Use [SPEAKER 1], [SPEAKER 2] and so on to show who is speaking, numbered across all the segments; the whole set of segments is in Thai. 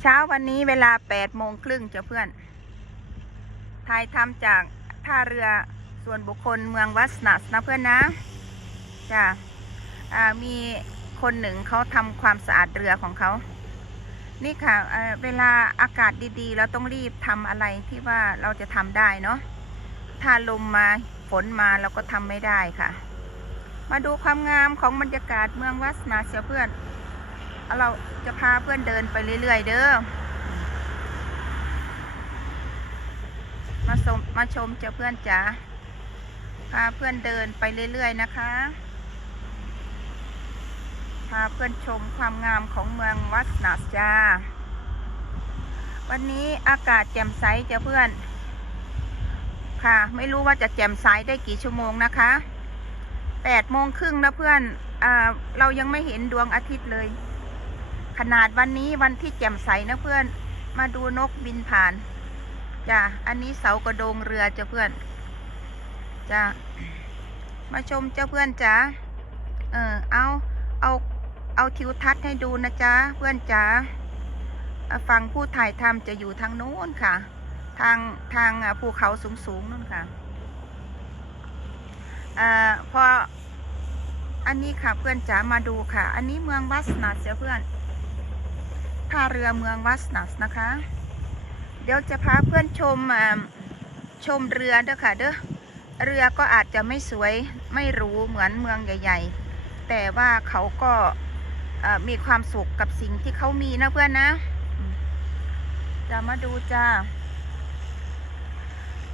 [SPEAKER 1] เช้าวันนี้เวลาแปดโมงครึ่งเจ้ะเพื่อนถ่ายทำจากท่าเรือส่วนบุคคลเมืองวัสนัสนะเพื่อนนะจ้ะอ่ามีคนหนึ่งเขาทำความสะอาดเรือของเขานี่ค่ะเเวลาอากาศดีๆ เราต้องรีบทำอะไรที่ว่าเราจะทำได้เนาะ ถ้าลมมาฝนมาเราก็ทำไม่ได้ค่ะ มาดูความงามของบรรยากาศเมืองวัสนาเสียเพื่อน เราจะพาเพื่อนเดินไปเรื่อย ๆ เด้อ มาชมมาชมเจ้าเพื่อนจ๋า พาเพื่อนเดินไปเรื่อย ๆ นะคะ พาเพื่อนชมความงามของเมืองวัสนาจา วันนี้อากาศแจ่มใสเจ้าเพื่อน ค่ะ ไม่รู้ว่าจะแจ่มใสได้กี่ชั่วโมงนะคะแปดโมงครึ่งนะเพื่อน อ่า เรายังไม่เห็นดวงอาทิตย์เลย ขนาดวันนี้วันที่แจ่มใสนะเพื่อนมาดูนกบินผ่านจ้ะอันนี้เสากระโดงเรือจ้ะเพื่อนจ้ะมาชมเจ้าเพื่อนจ้ะเออเอาเอาเอาทิวทัศน์ให้ดูนะจ๊ะเพื่อนจ๋าอ่าฝั่งผู้ถ่ายทำจะอยู่ทางโน้นค่ะ ทางทางภูเขาสูงสูงๆนู่นค่ะอ่าพออันนี้ค่ะเพื่อนจ๋ามาดูค่ะ อันนี้เมืองวัสนัสเสียเพื่อน ท่าเรือเมืองวัสนัสนะคะ เดี๋ยวจะพาเพื่อนชมชมเรือเด้อค่ะเด้อเรือก็อาจจะไม่สวยไม่หรูเหมือนเมืองใหญ่ ๆ แต่ว่าเขาก็มีความสุขกับสิ่งที่เขามีนะเพื่อนนะ จะมาดูจ้า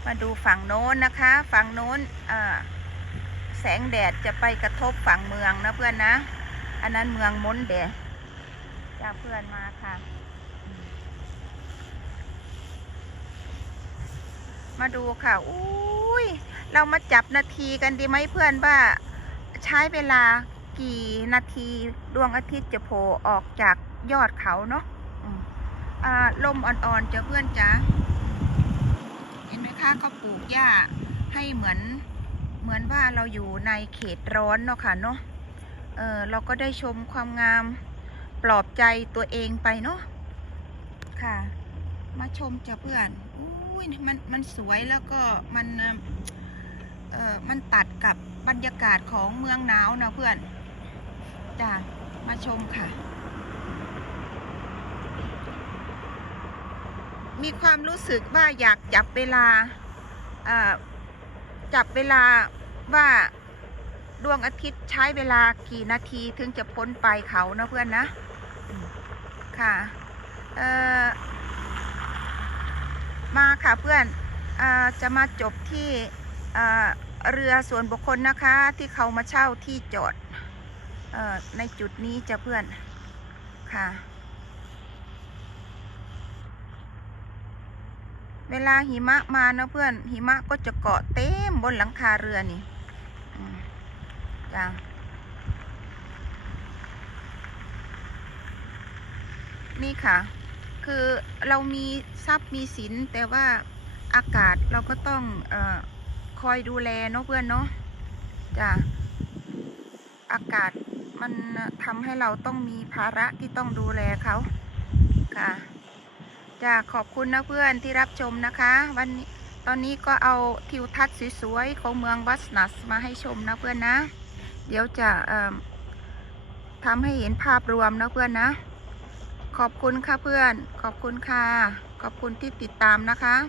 [SPEAKER 1] มาดูฝั่งโน้นนะคะ ฝั่งโน้นแสงแดดจะไปกระทบฝั่งเมืองนะเพื่อนนะ อันนั้นเมืองมนเดาเพื่อนมาค่ะ มาดูค่ะอุ้ยเรามาจับนาทีกันดีไหมเพื่อนว่าใช้เวลากี่นาทีดวงอาทิตย์จะโผล่ออกจากยอดเขาเนาะอ่าลมอ่อนๆจะเพื่อนจ๋าเห็นไหมคะเขาปลูกหญ้าให้เหมือนเหมือนว่าเราอยู่ในเขตร้อนเนาะค่ะเนาะเออเราก็ได้ชมความงาม ปลอบใจตัวเองไปเนาะค่ะ มาชมจ้ะเพื่อนอุ้ยมันมันสวยแล้วก็มันเอ่อมันตัดกับบรรยากาศของเมืองหนาวนะเพื่อนจ้ะมาชมค่ะ มีความรู้สึกว่าอยากจับเวลาเอ่อจับเวลาว่า ดวงอาทิตย์ใช้เวลากี่นาทีถึงจะพ้นไปลายเขานะเพื่อนนะ ค่ะ เอ่อ มาค่ะเพื่อนอจะมาจบที่เรือส่วนบุคคลนะคะที่เขามาเช่าที่จอดอในจุดนี้จะเพื่อน ค่ะ เวลาหิมะมานะเพื่อนหิมะก็จะเกาะเต็มบนหลังคาเรือนี่ จ้านี่ค่ะ คือเรามีทรัพย์มีสินแต่ว่าอากาศเราก็ต้องออคอยดูแลเนาะเพื่อนเนาะจ้าอากาศมันทำให้เราต้องมีภาระที่ต้องดูแลเขาค่ะจ้าขอบคุณนะเพื่อนที่รับชมนะคะ วันนี้ตอนนี้ก็เอาทิวทัศน์สวยๆของเมืองวัสนัสมาให้ชมนะเพื่อนนะ เดี๋ยวจะทำให้เห็นภาพรวมนะเพื่อนนะ ขอบคุณค่ะเพื่อน ขอบคุณค่ะ ขอบคุณที่ติดตามนะคะ